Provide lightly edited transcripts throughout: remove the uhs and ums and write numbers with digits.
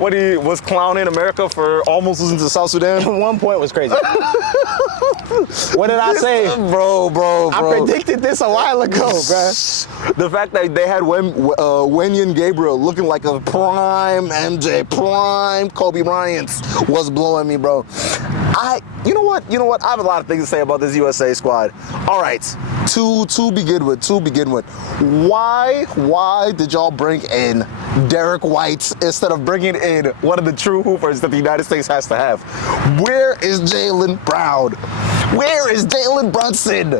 What he was clowning America for almost losing to South Sudan. 1 point was crazy. What did I say? Bro. I predicted this a while ago, bro. The fact that they had Wenyan Gabriel looking like a prime MJ, prime Kobe Bryant was blowing me, bro. You know what? I have a lot of things to say about this USA squad. All right, to begin with. Why did y'all bring in Derek White instead of bringing in one of the true hoopers that the United States has to have? Where is Jaylen Brown? Where is Jalen Brunson?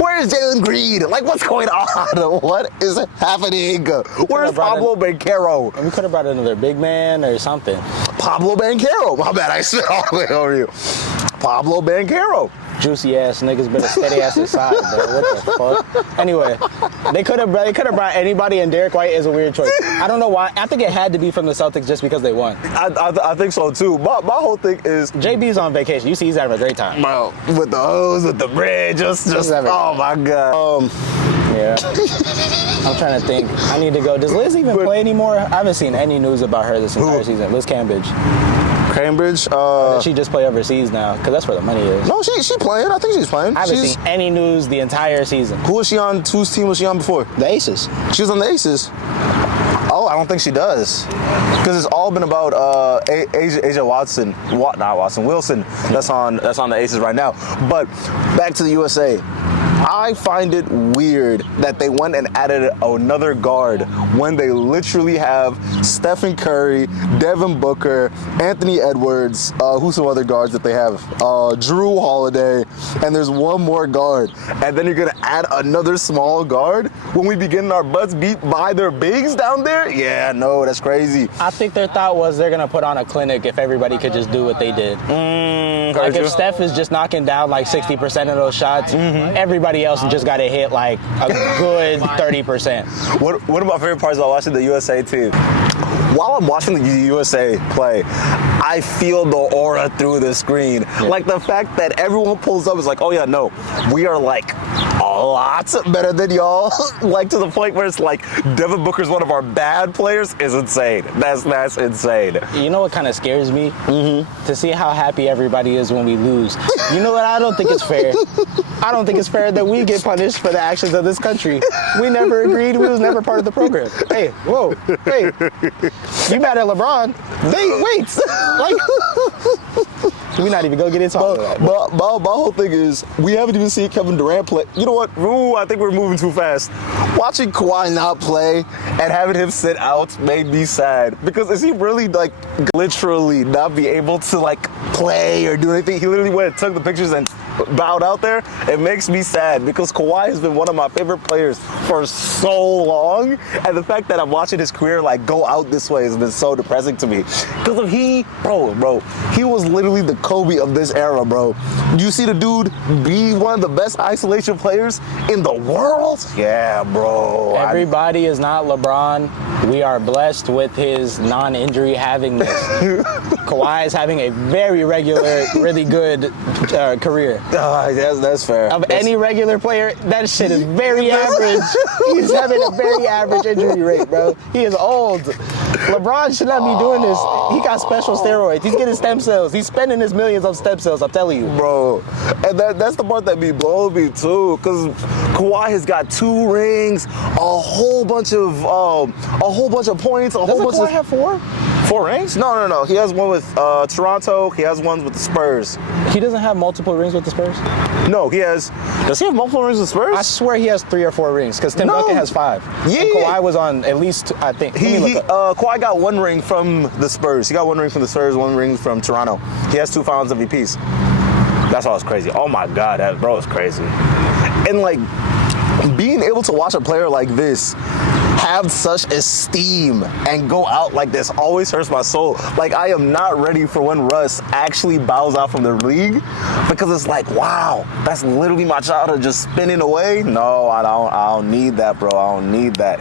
Where is Jalen Green? Like, what's going on? What is happening? Where's Pablo Banchero? We could have brought another big man or something. Pablo Banchero. My bad, I spit all the way over you. Pablo Banchero. Juicy ass niggas better steady ass inside, bro. What the fuck? Anyway, they could have brought anybody, and Derek White is a weird choice. I don't know why. I think it had to be from the Celtics just because they won. I think so too. My whole thing is JB's on vacation. You see, he's having a great time. Bro, with the hose, with the bridge, just oh my god. Yeah. I'm trying to think. I need to go. Does Liz even play anymore? I haven't seen any news about her this entire season. Liz Cambridge. Does she just play overseas now? Because that's where the money is. No, she playing. I think she's playing. I haven't seen any news the entire season. Who was she on? Whose team was she on before? The Aces. She was on the Aces. Oh, I don't think she does. Because it's all been about Wilson. That's on the Aces right now. But back to the USA. I find it weird that they went and added another guard when they literally have Stephen Curry, Devin Booker, Anthony Edwards, who's some other guards that they have? Drew Holiday, and there's one more guard. And then you're going to add another small guard when we be getting our butts beat by their bigs down there? Yeah, no, that's crazy. I think their thought was they're going to put on a clinic if everybody could just do what they did. Like if Steph is just knocking down like 60% of those shots, everybody else just got to hit like a good 30%. One of my favorite parts about watching the USA team, while I'm watching the USA play, I feel the aura through the screen. Yeah. Like the fact that everyone pulls up is like, oh yeah, no, we are like a lot better than y'all. Like to the point where it's like Devin Booker's one of our bad players is insane. That's insane. You know what kind of scares me? To see how happy everybody is when we lose. You know what? I don't think it's fair. I don't think it's fair that we get punished for the actions of this country. We never agreed. We was never part of the program. Hey, whoa, hey. You mad at LeBron? Wait. Like, we not even gonna get into all that. My whole thing is, we haven't even seen Kevin Durant play. You know what? Ooh, I think we're moving too fast. Watching Kawhi not play and having him sit out made me sad. Because is he really, like, literally not be able to, like, play or do anything? He literally went and took the pictures and bowed out there. It makes me sad because Kawhi has been one of my favorite players for so long. And the fact that I'm watching his career, like, go out this way has been so depressing to me. Because if bro, he was literally the Kobe of this era, bro. You see the dude be one of the best isolation players in the world? Yeah, bro. Everybody is not LeBron. We are blessed with his non-injury havingness. Kawhi is having a very regular, really good career. That's fair. Of any regular player, that shit is very average. He's having a very average injury rate, bro. He is old. LeBron should not be doing this. He got special steroids. He's getting stem cells. He's spending his millions on stem cells, I'm telling you. Bro, and that's the part that be blowing me too, because Kawhi has got 2 rings, a whole bunch of points, Doesn't Kawhi have 4? 4 rings? No. He has one with Toronto. He has one with the Spurs. He doesn't have multiple rings with the Spurs? No, he has. Does he have multiple rings with Spurs? I swear he has 3 or 4 rings because Tim Duncan has 5. Yeah. And Kawhi was on at least, I think. Kawhi got 1 ring from the Spurs. He got 1 ring from the Spurs, 1 ring from Toronto. He has 2 Finals MVPs. That's all. It's crazy. Oh my God, that bro is crazy. And like being able to watch a player like this have such esteem and go out like this always hurts my soul. Like, I am not ready for when Russ actually bows out from the league, because it's like, wow, that's literally my childhood just spinning away. No, I don't need that, bro. I don't need that.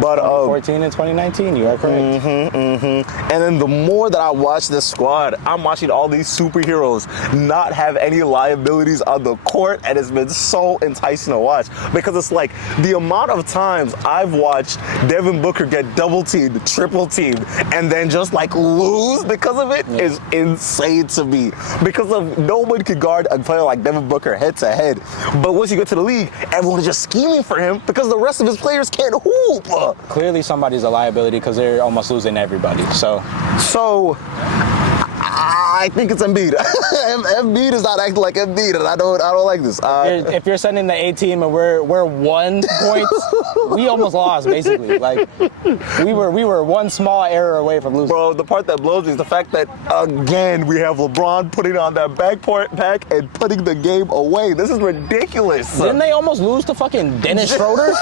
But 14 and 2019, you are correct. And then the more that I watch this squad, I'm watching all these superheroes not have any liabilities on the court, and it's been so enticing to watch, because it's like the amount of times I've watched watch Devin Booker get double teamed, triple teamed, and then just like lose because of it is insane to me. Because of no one could guard a player like Devin Booker head to head. But once you get to the league, everyone is just scheming for him because the rest of his players can't hoop. Clearly, somebody's a liability because they're almost losing everybody. So I think it's Embiid. Embiid is not acting like Embiid, and I don't like this. If you're sending the A team and we're 1 point, we almost lost basically. Like we were one small error away from losing. Bro, the part that blows me is the fact that again we have LeBron putting on that back and putting the game away. This is ridiculous. Didn't they almost lose to fucking Dennis Schroeder?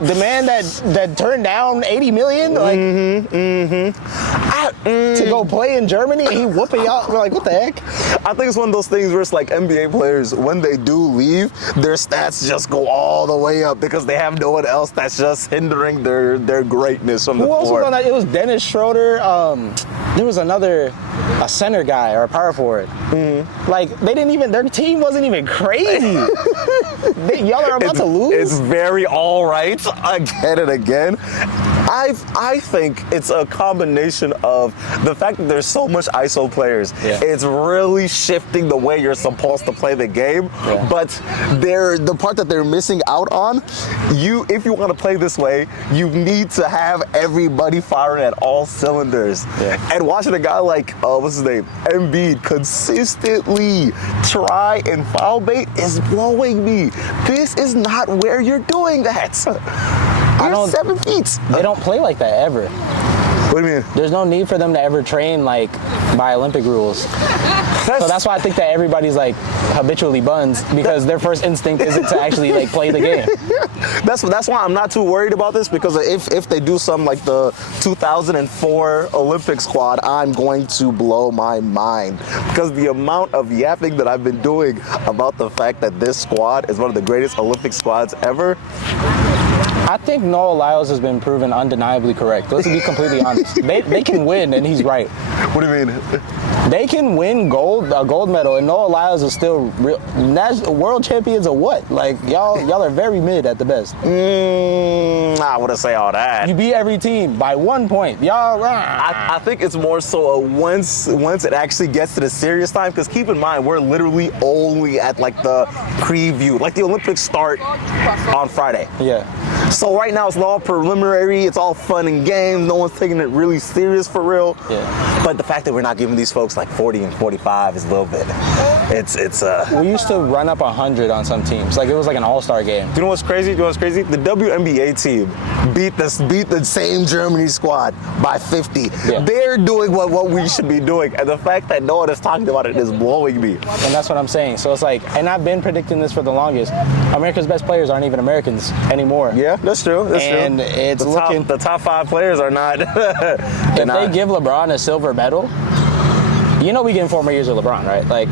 The man that turned down $80 million, to go play in Germany, and he whooping out. We're like, what the heck? I think it's one of those things where it's like NBA players, when they do leave, their stats just go all the way up because they have no one else that's just hindering their greatness from the floor. Who else was on that? It was Dennis Schroeder. There was a center guy or a power forward. Like their team wasn't even crazy. Y'all are about to lose. It's very all right again and again. I think it's a combination of the fact that there's so much ISO players. Yeah. It's really shifting the way you're supposed to play the game. Yeah. But the part that they're missing out on, if you want to play this way, you need to have everybody firing at all cylinders. Yeah. And watching a guy like what's his name, Embiid, consistently try and foul bait is blowing me. This is not where you're doing that. You're 7 feet. They don't play like that ever. What do you mean? There's no need for them to ever train like by Olympic rules. So that's why I think that everybody's like habitually buns, because their first instinct isn't to actually like play the game. That's why I'm not too worried about this, because if they do something like the 2004 Olympic squad, I'm going to blow my mind, because the amount of yapping that I've been doing about the fact that this squad is one of the greatest Olympic squads ever. I think Noah Lyles has been proven undeniably correct. Let's be completely honest. They can win, and he's right. What do you mean? They can win a gold medal, and Noah Lyles is still world champions of what? Like y'all are very mid at the best. I wouldn't say all that. You beat every team by 1 point. Y'all. I think it's more so once it actually gets to the serious time, because keep in mind we're literally only at like the preview. Like the Olympics start on Friday. Yeah. So right now it's all preliminary, it's all fun and games, no one's taking it really serious for real. Yeah. But the fact that we're not giving these folks like 40 and 45 is a little bit, We used to run up 100 on some teams. Like it was like an all-star game. You know what's crazy? The WNBA team beat the same Germany squad by 50. Yeah. They're doing what we should be doing, and the fact that no one is talking about it is blowing me. And that's what I'm saying. So it's like, and I've been predicting this for the longest. America's best players aren't even Americans anymore. Yeah, that's true. And it's the top 5 players are not. If they give LeBron a silver medal, you know we getting 4 more years of LeBron, right? Like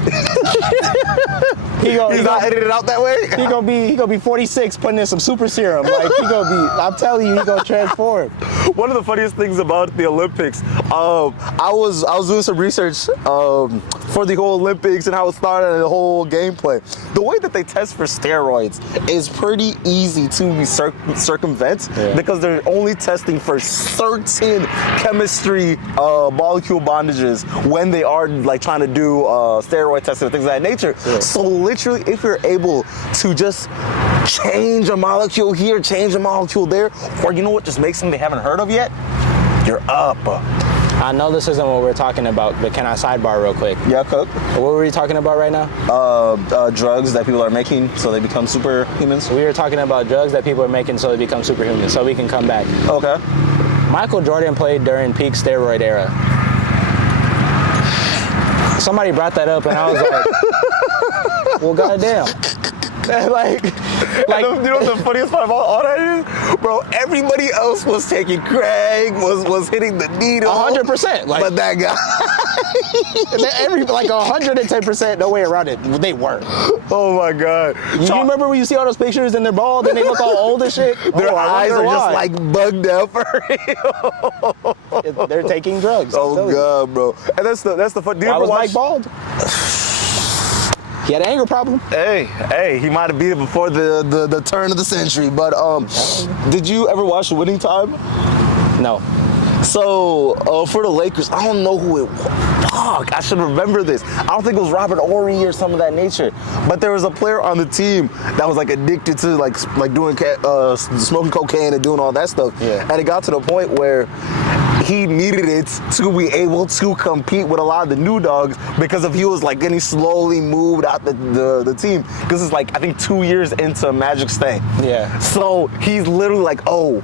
he's not headed it out that way. He gonna be 46, putting in some super serum. Like I'm telling you, he gonna transform. One of the funniest things about the Olympics, I was doing some research for the whole Olympics and how it started and the whole gameplay. The way that they test for steroids is pretty easy to be circumvent, because they're only testing for certain chemistry molecule bondages when they are like trying to do steroid testing and things of that nature. Yeah. So literally, if you're able to just change a molecule here, change a molecule there, or you know what, just make something they haven't heard of yet, you're up. I know this isn't what we're talking about, but can I sidebar real quick? Yeah, Cook. What were we talking about right now? Drugs that people are making so they become superhumans. We were talking about drugs that people are making so they become superhuman, so we can come back. Okay. Michael Jordan played during peak steroid era. Somebody brought that up, and I was like, well, goddamn. like, you know what the funniest part about all that is? Bro, everybody else was taking Craig, was hitting the needle. 100%. Like, but that guy. like 110%, no way around it. They were. Oh my God. You remember when you see all those pictures and they're bald and they look all old and shit? Their eyes are just like bugged out for real. They're taking drugs. Oh God, bro. And that's the fun. Why was Mike bald? He had an anger problem. Hey, he might have beat it before the turn of the century. But did you ever watch Winning Time? No. So for the Lakers, I don't know who it was. Fuck, I should remember this. I don't think it was Robert Horry or something of that nature. But there was a player on the team that was like addicted to like doing smoking cocaine and doing all that stuff. Yeah. And it got to the point where he needed it to be able to compete with a lot of the new dogs because if he was like getting slowly moved out the team. Because it's like I think 2 years into Magic stay. Yeah. So he's literally like, oh,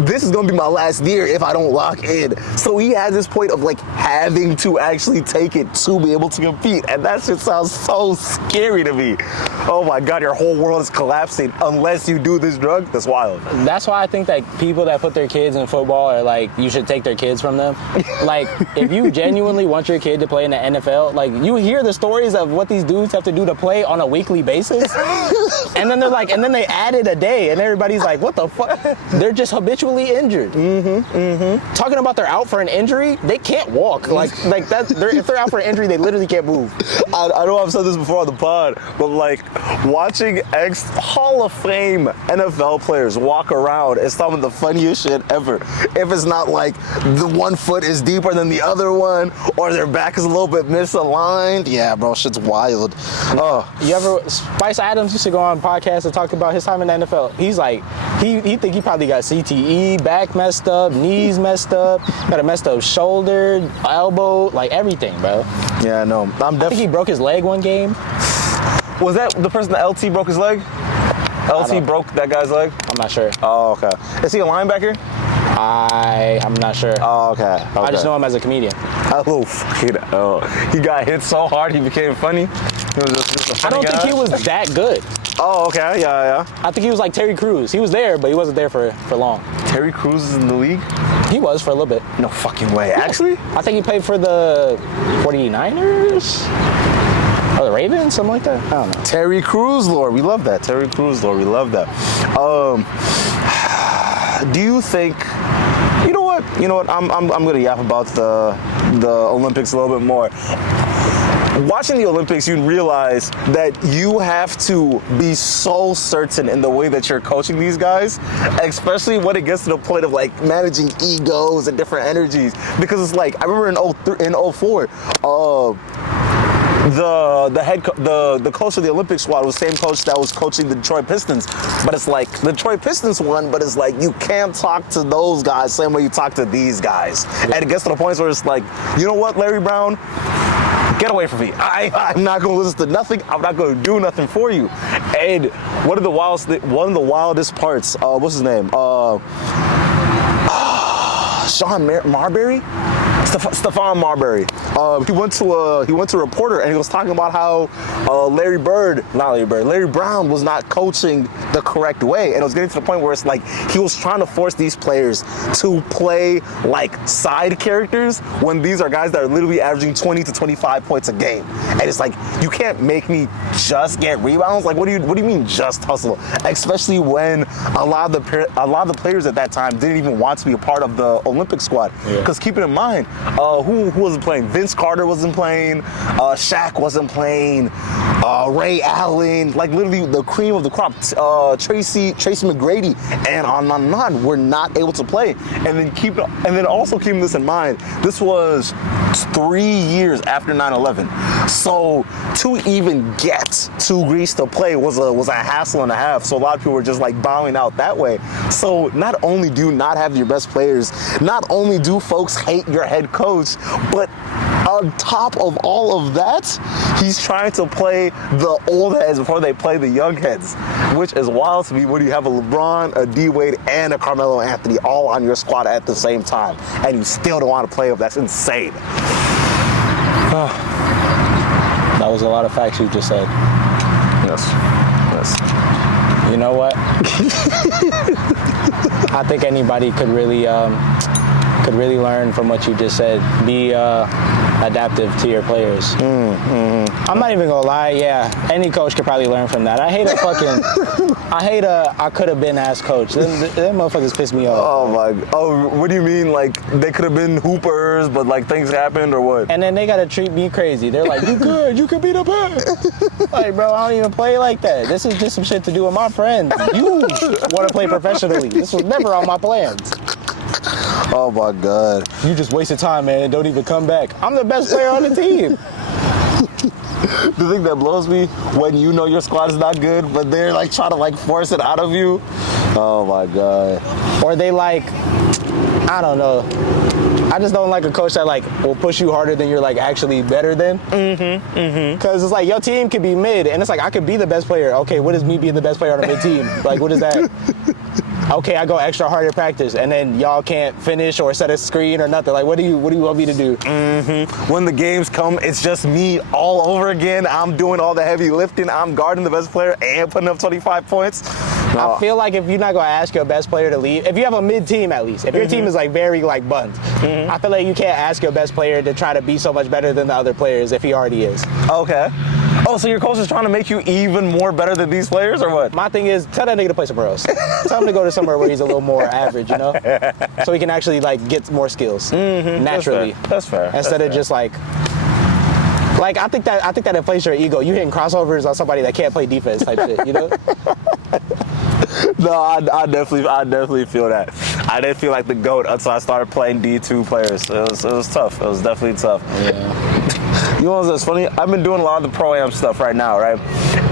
this is gonna be my last year if I don't lock in. So he has this point of like having to actually take it to be able to compete. And that shit sounds so scary to me. Oh my God, your whole world is collapsing unless you do this drug. That's wild. That's why I think that people that put their kids in football are like, you should take their kids from them. Like, if you genuinely want your kid to play in the NFL, like, you hear the stories of what these dudes have to do to play on a weekly basis. And then they're like, and then they added a day and everybody's like, what the fuck? They're just habitually injured. Talking about they're out for an injury, they can't walk. Like that. If they're out for an injury, they literally can't move. I know I've said this before on the pod, but like watching Hall of Fame NFL players walk around is some of the funniest shit ever. If it's not like the one foot is deeper than the other one, or their back is a little bit misaligned. Yeah, bro, shit's wild. You ever? Spice Adams used to go on podcasts and talk about his time in the NFL. He's like, he think he probably got CTE, back messed up, knees messed up, got a messed up shoulder, elbow, like everything, bro. Yeah, no, I think he broke his leg one game. Was that the person that LT broke his leg? LT broke that guy's leg? I'm not sure. Oh, okay. Is he a linebacker? I'm not sure. Oh, okay. I just know him as a comedian. Oh, fucking hell. He got hit so hard he became funny. He was just a I funny don't think guy? he was that good. Oh, okay. Yeah. I think he was like Terry Crews. He was there, but he wasn't there for long. Terry Crews is in the league? He was for a little bit. No fucking way. Actually? I think he played for the 49ers or the Ravens, something like that. I don't know. Terry Crews, Lord. We love that. Terry Crews, Lord. We love that. Do you think... You know what? I'm gonna yap about the Olympics a little bit more. Watching the Olympics, you realize that you have to be so certain in the way that you're coaching these guys, especially when it gets to the point of like managing egos and different energies. Because it's like, I remember in 04, the coach of the Olympic squad was the same coach that was coaching the Detroit Pistons. But it's like, the Detroit Pistons won, but it's like, you can't talk to those guys same way you talk to these guys. And it gets to the point where it's like, you know what, Larry Brown? Get away from me. I'm not going to listen to nothing. I'm not going to do nothing for you. And one of the wildest parts, what's his name? Sean Marbury? Stephon Marbury. He went to a reporter and he was talking about how Larry Brown was not coaching the correct way, and it was getting to the point where it's like he was trying to force these players to play like side characters when these are guys that are literally averaging 20 to 25 points a game, and it's like, you can't make me just get rebounds. Like, what do you mean just hustle? Especially when a lot of the players at that time didn't even want to be a part of the Olympic squad. Because keep it in mind, who wasn't playing? Vince Carter wasn't playing. Shaq wasn't playing. Ray Allen, like literally the cream of the crop. Tracy McGrady, and on were not able to play. And then also keeping this in mind, this was 3 years after 9/11. So to even get to Greece to play was a hassle and a half. So a lot of people were just like bowing out that way. So not only do you not have your best players, not only do folks hate your head coach, but on top of all of that, he's trying to play the old heads before they play the young heads, which is wild to me when you have a LeBron, a D-Wade, and a Carmelo Anthony all on your squad at the same time, and you still don't want to play them. That's insane. That was a lot of facts you just said. Yes. You know what? I think anybody could really could really learn from what you just said. Be adaptive to your players. I'm not even gonna lie. Yeah, any coach could probably learn from that. I hate I could have been ass coach. Them motherfuckers piss me off. Oh my. Oh, what do you mean? Like they could have been hoopers, but like things happened or what? And then they gotta treat me crazy. They're like, you good? You could be the best. Like, bro, I don't even play like that. This is just some shit to do with my friends. You want to play professionally? This was never on my plans. Oh my God. You just wasted time, man. Don't even come back. I'm the best player on the team. The thing that blows me when you know your squad is not good, but they're like trying to like force it out of you. Oh my God. Or they like, I don't know. I just don't like a coach that like will push you harder than you're like actually better than. Because it's like your team could be mid, and it's like I could be the best player. Okay, what is me being the best player on a mid team? Like, what is that? Okay, I go extra hard at practice, and then y'all can't finish or set a screen or nothing. Like, what do you want me to do? When the games come, it's just me all over again. I'm doing all the heavy lifting. I'm guarding the best player and putting up 25 points. No. I feel like if you're not gonna ask your best player to leave, if you have a mid team at least, if your team is like very like buns, I feel like you can't ask your best player to try to be so much better than the other players if he already is. Okay. Oh, so your coach is trying to make you even more better than these players, or what? My thing is, tell that nigga to play somewhere else. Tell him to go to somewhere where he's a little more average, you know, so he can actually like get more skills naturally. That's fair. Instead of just like I think that inflates your ego. You hitting crossovers on somebody that can't play defense type shit, you know? No, I definitely feel that. I didn't feel like the GOAT until I started playing D2 players. It was tough. It was definitely tough. Yeah. You know what's funny? I've been doing a lot of the Pro-Am stuff right now, right?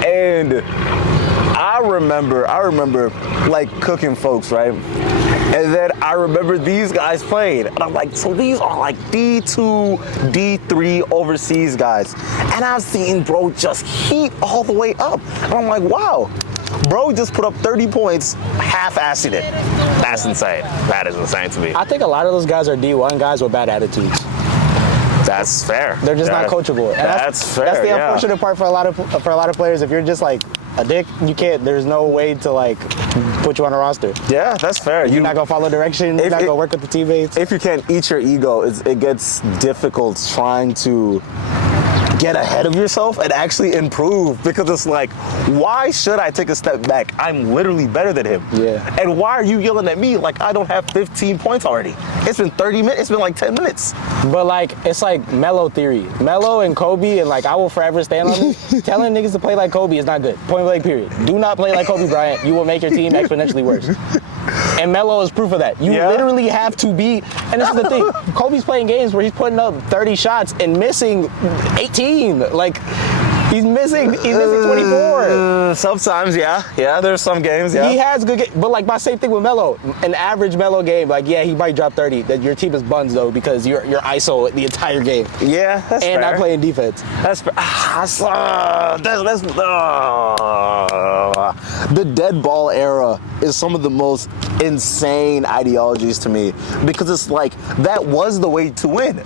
And I remember like cooking folks, right? And then I remember these guys playing. And I'm like, so these are like D2, D3 overseas guys. And I've seen bro just heat all the way up. And I'm like, wow. Bro just put up 30 points, half-assing it. That's insane. That is insane to me. I think a lot of those guys are D1 guys with bad attitudes. That's fair. They're just not coachable. And that's fair. That's the unfortunate part for a lot of players. If you're just like a dick, you can't. There's no way to like put you on a roster. Yeah, that's fair. You're not gonna follow directions. You're not gonna work with the teammates. If you can't eat your ego, it gets difficult trying to get ahead of yourself and actually improve, because it's like, why should I take a step back? I'm literally better than him. Yeah. And why are you yelling at me like I don't have 15 points already? It's been 30 minutes. It's been like 10 minutes. But like, it's like Melo theory. Melo and Kobe, and like I will forever stand on this. Telling niggas to play like Kobe is not good. Point blank period. Do not play like Kobe Bryant. You will make your team exponentially worse. And Melo is proof of that. You literally have to be, and this is the thing, Kobe's playing games where he's putting up 30 shots and missing 18. Like, he's missing 24. Sometimes, yeah, there's some games, yeah. He has good games, but like my same thing with Melo. An average Melo game, like yeah, he might drop 30. That your team is buns though, because you're ISO the entire game. Yeah, that's and fair. not playing defense. That's the dead ball era is some of the most insane ideologies to me, because it's like that was the way to win.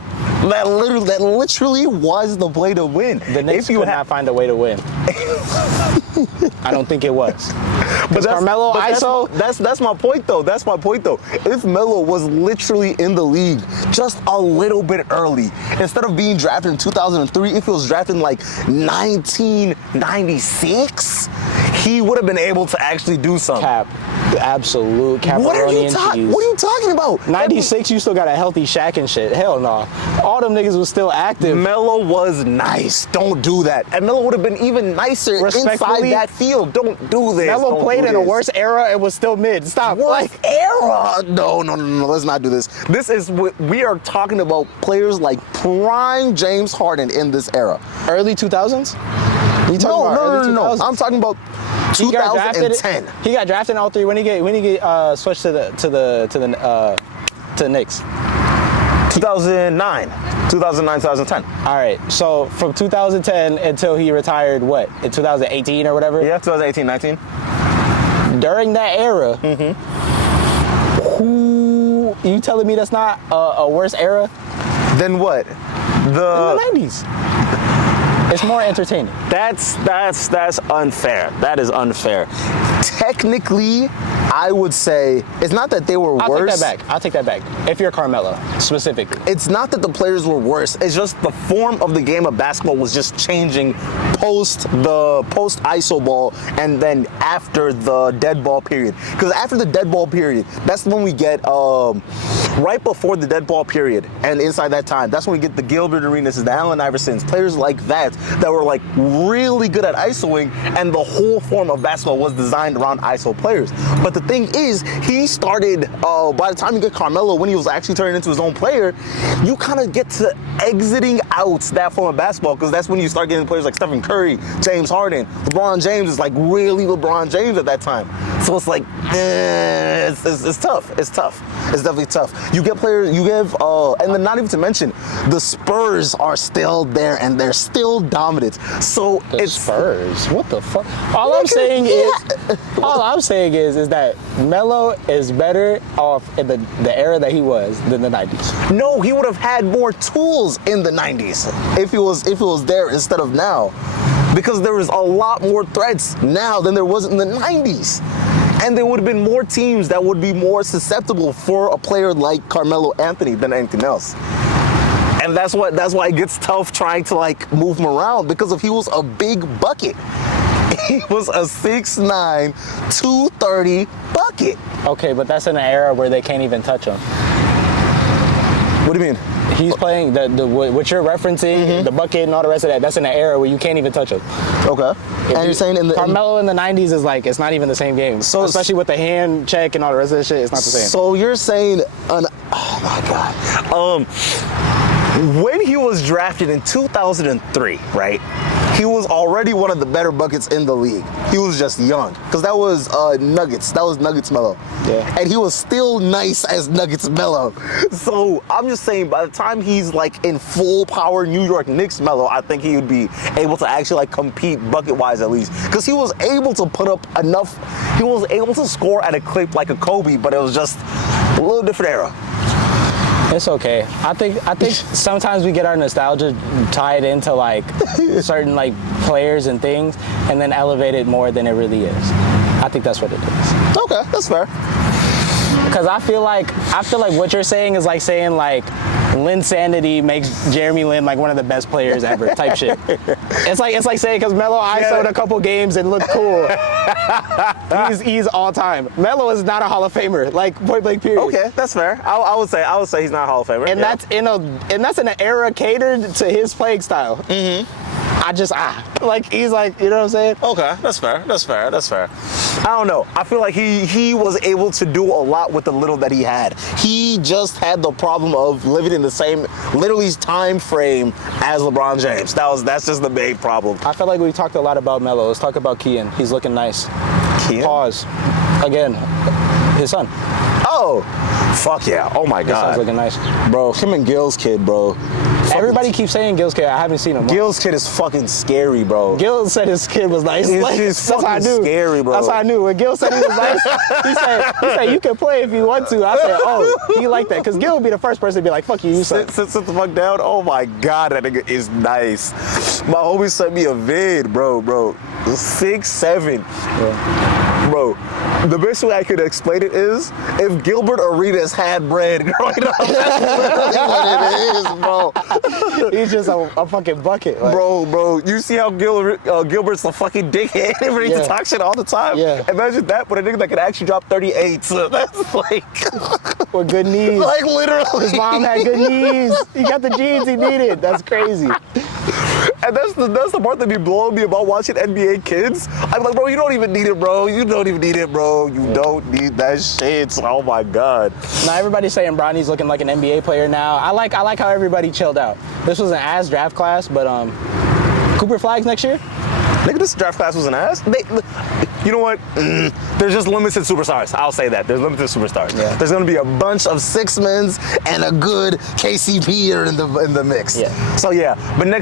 That literally was the way to win. The Knicks could not find a way to win. I don't think it was. But Carmelo ISO. That's my point though. That's my point though. If Melo was literally in the league just a little bit early, instead of being drafted in 2003, if he was drafted in like 1996, he would have been able to actually do something. Absolute pepperoni and cheese. What are you talking about? 96, you still got a healthy Shaq and shit. Hell no. All them niggas was still active. Melo was nice. Don't do that. And Melo would have been even nicer inside that field. Don't do this. Melo played in a worse era and was still mid. Stop. Worst era? No. Let's not do this. This is we are talking about players like prime James Harden in this era. Early 2000s? No. I'm talking about 2010. He got drafted in 03 when he get switched to the Knicks. 2009, 2010. All right. So from 2010 until he retired, what, in 2018 or whatever? Yeah, 2018, 19. During that era, who you telling me that's not a worse era? Then what? In the 90s. It's more entertaining. That's unfair. That is unfair. Technically, I would say it's not that they were worse. I'll take that back. If you're Carmelo, specifically. It's not that the players were worse. It's just the form of the game of basketball was just changing post ISO ball and then after the dead ball period. Because after the dead ball period, that's when we get right before the dead ball period and inside that time, that's when we get the Gilbert Arenas, the Allen Iversons, players like that were like really good at ISOing, and the whole form of basketball was designed around ISO players. But the thing is, he started, by the time you get Carmelo, when he was actually turning into his own player, you kind of get to exiting out that form of basketball, because that's when you start getting players like Stephen Curry, James Harden. LeBron James is like really LeBron James at that time. So it's like, it's tough. It's tough. It's definitely tough. You get players, and then not even to mention, the Spurs are still there and they're still dominant. So it's Spurs. What the fuck? All I'm saying is that Melo is better off in the era that he was than the 90s. No, he would have had more tools in the 90s if it was there instead of now. Because there was a lot more threats now than there was in the 90s. And there would have been more teams that would be more susceptible for a player like Carmelo Anthony than anything else. And that's why it gets tough trying to like move him around, because if he was a big bucket. He was a 6'9", 230 bucket. Okay, but that's in an era where they can't even touch him. What do you mean? He's playing what you're referencing, the bucket and all the rest of that. That's in an era where you can't even touch him. Okay. And you're saying Carmelo in the 90s is like, it's not even the same game. So especially with the hand check and all the rest of the shit, it's not the same. So you're saying, oh my God. When he was drafted in 2003, right? He was already one of the better buckets in the league. He was just young, because that was Nuggets. That was Nuggets Melo. Yeah. And he was still nice as Nuggets Melo. So I'm just saying, by the time he's like in full power New York Knicks Melo, I think he would be able to actually like compete bucket-wise at least, because he was able to put up enough. He was able to score at a clip like a Kobe, but it was just a little different era. It's okay. I think sometimes we get our nostalgia tied into like certain like players and things, and then elevate it more than it really is. I think that's what it is. Okay, that's fair. Because I feel like what you're saying is like saying like Lynn Sanity makes Jeremy Lin like one of the best players ever type shit. It's like saying because Melo ISO'd a couple games and looked cool. he's all time. Melo is not a Hall of Famer, like point blank period. Okay, that's fair. I would say he's not a Hall of Famer. And that's in an era catered to his playing style. Mm-hmm. He's like, you know what I'm saying? Okay, that's fair. I don't know. I feel like he was able to do a lot with the little that he had. He just had the problem of living in the same, literally, time frame as LeBron James. That's just the big problem. I feel like we talked a lot about Melo. Let's talk about Kian. He's looking nice. Kian? Pause. Again, his son. Oh, fuck yeah. Oh my God. His son's looking nice. Bro, him and Gil's kid, bro. Everybody keeps saying Gil's kid. I haven't seen him. Gil's kid is fucking scary, bro. Gil said his kid was nice. That's how I knew. Scary, bro. That's how I knew. When Gil said he was nice, he said you can play if you want to. I said, oh, he like that. Because Gil would be the first person to be like, fuck you, you suck. Sit the fuck down. Oh my God, that nigga is nice. My homie sent me a vid, bro. 6'7". Yeah. Bro, the best way I could explain it is if Gilbert Arenas had bread growing up. That's what it is, bro. He's just a fucking bucket. Like. Bro, you see how Gilbert's a fucking dickhead and ready to talk shit all the time? Yeah. Imagine that, but a nigga that could actually drop 38. So that's like... With good knees. Like literally. His mom had good knees. He got the jeans he needed. That's crazy. And that's the part that be blowing me about watching NBA kids. I'm like, bro, you don't even need it, bro. You don't even need it, bro. You don't need that shit. Oh my God. Now everybody's saying Bronny's looking like an NBA player now. I like how everybody chilled out. This was an ass draft class, but Cooper Flags next year? Nigga, this draft class was an ass. You know what? There's just limited superstars. I'll say that. There's limited superstars. Yeah. There's going to be a bunch of six-mens and a good KCP in the mix. Yeah. So yeah, but next